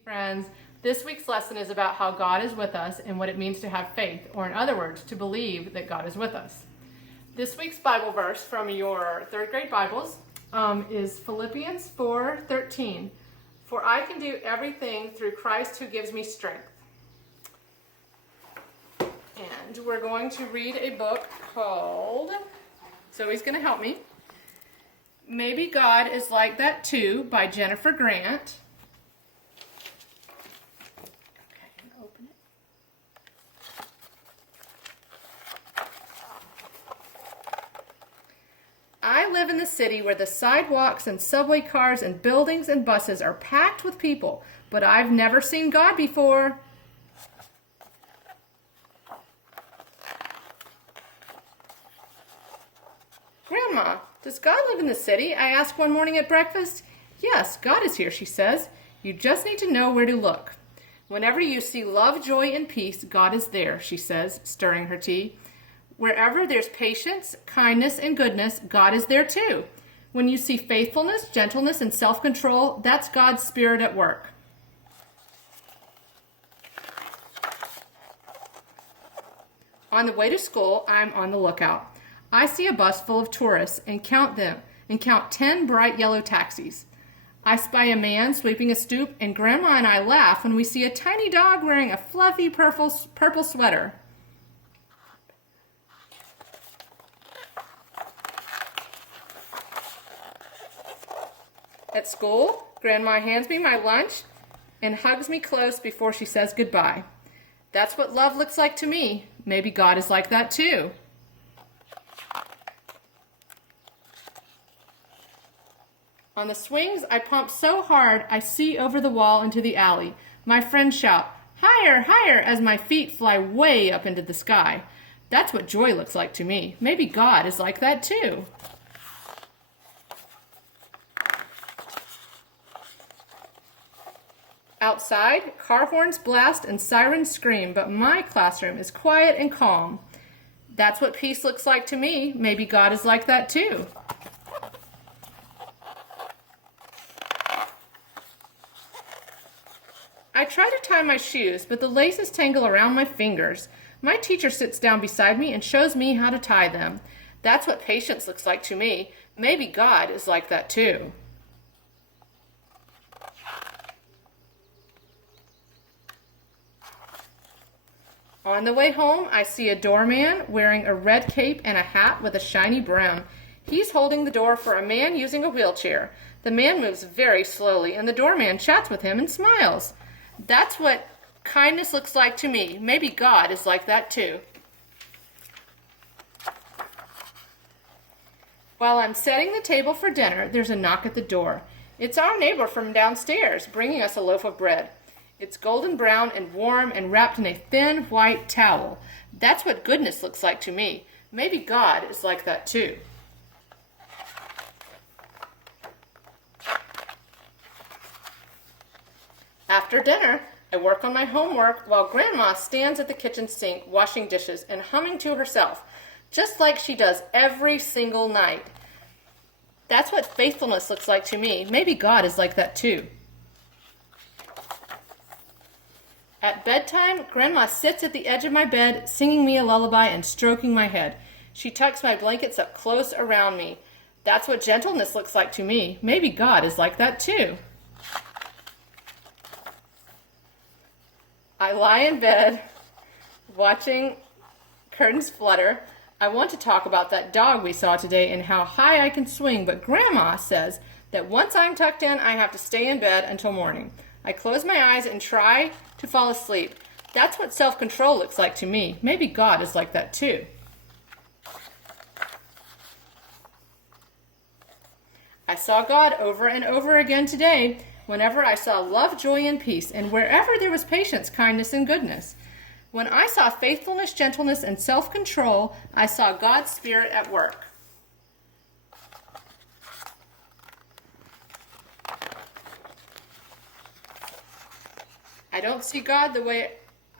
Friends, this week's lesson is about how God is with us and what it means to have faith, or in other words, to believe that God is with us. This week's Bible verse from your third grade Bibles is Philippians 4:13. For I can do everything through Christ who gives me strength. And we're going to read a book called, Zoe's going to help me, Maybe God is Like That Too by Jennifer Grant. I live in the city where the sidewalks and subway cars and buildings and buses are packed with people, but I've never seen God before. Grandma, does God live in the city? I asked one morning at breakfast. Yes, God is here, she says. You just need to know where to look. Whenever you see love, joy, and peace, God is there, she says, stirring her tea. Wherever there's patience, kindness, and goodness, God is there too. When you see faithfulness, gentleness, and self-control, that's God's Spirit at work. On the way to school, I'm on the lookout. I see a bus full of tourists and count 10 bright yellow taxis. I spy a man sweeping a stoop, and Grandma and I laugh when we see a tiny dog wearing a fluffy purple sweater. At school, Grandma hands me my lunch and hugs me close before she says goodbye. That's what love looks like to me. Maybe God is like that too. On the swings, I pump so hard I see over the wall into the alley. My friends shout, "Higher, higher," as my feet fly way up into the sky. That's what joy looks like to me. Maybe God is like that too. Outside, car horns blast and sirens scream, but my classroom is quiet and calm. That's what peace looks like to me. Maybe God is like that too. I try to tie my shoes, but the laces tangle around my fingers. My teacher sits down beside me and shows me how to tie them. That's what patience looks like to me. Maybe God is like that too. On the way home, I see a doorman wearing a red cape and a hat with a shiny brim. He's holding the door for a man using a wheelchair. The man moves very slowly, and the doorman chats with him and smiles. That's what kindness looks like to me. Maybe God is like that too. While I'm setting the table for dinner, there's a knock at the door. It's our neighbor from downstairs, bringing us a loaf of bread. It's golden brown and warm and wrapped in a thin white towel. That's what goodness looks like to me. Maybe God is like that too. After dinner, I work on my homework while Grandma stands at the kitchen sink washing dishes and humming to herself, just like she does every single night. That's what faithfulness looks like to me. Maybe God is like that too. At bedtime, Grandma sits at the edge of my bed, singing me a lullaby and stroking my head. She tucks my blankets up close around me. That's what gentleness looks like to me. Maybe God is like that too. I lie in bed, watching curtains flutter. I want to talk about that dog we saw today and how high I can swing, but Grandma says that once I'm tucked in, I have to stay in bed until morning. I close my eyes and try to fall asleep. That's what self-control looks like to me. Maybe God is like that too. I saw God over and over again today whenever I saw love, joy, and peace, and wherever there was patience, kindness, and goodness. When I saw faithfulness, gentleness, and self-control, I saw God's Spirit at work. I don't see God the way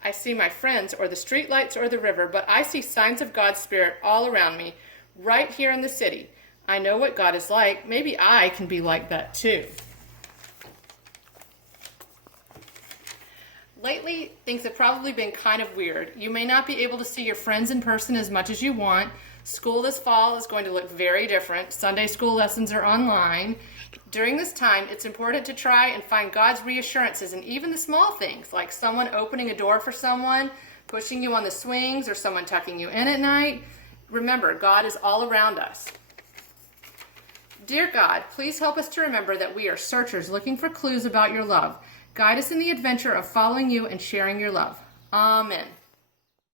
I see my friends or the streetlights or the river, but I see signs of God's Spirit all around me, right here in the city. I know what God is like. Maybe I can be like that too. Lately, things have probably been kind of weird. You may not be able to see your friends in person as much as you want. School this fall is going to look very different. Sunday school lessons are online. During this time, it's important to try and find God's reassurances in even the small things, like someone opening a door for someone, pushing you on the swings, or someone tucking you in at night. Remember, God is all around us. Dear God, please help us to remember that we are searchers looking for clues about your love. Guide us in the adventure of following you and sharing your love. Amen.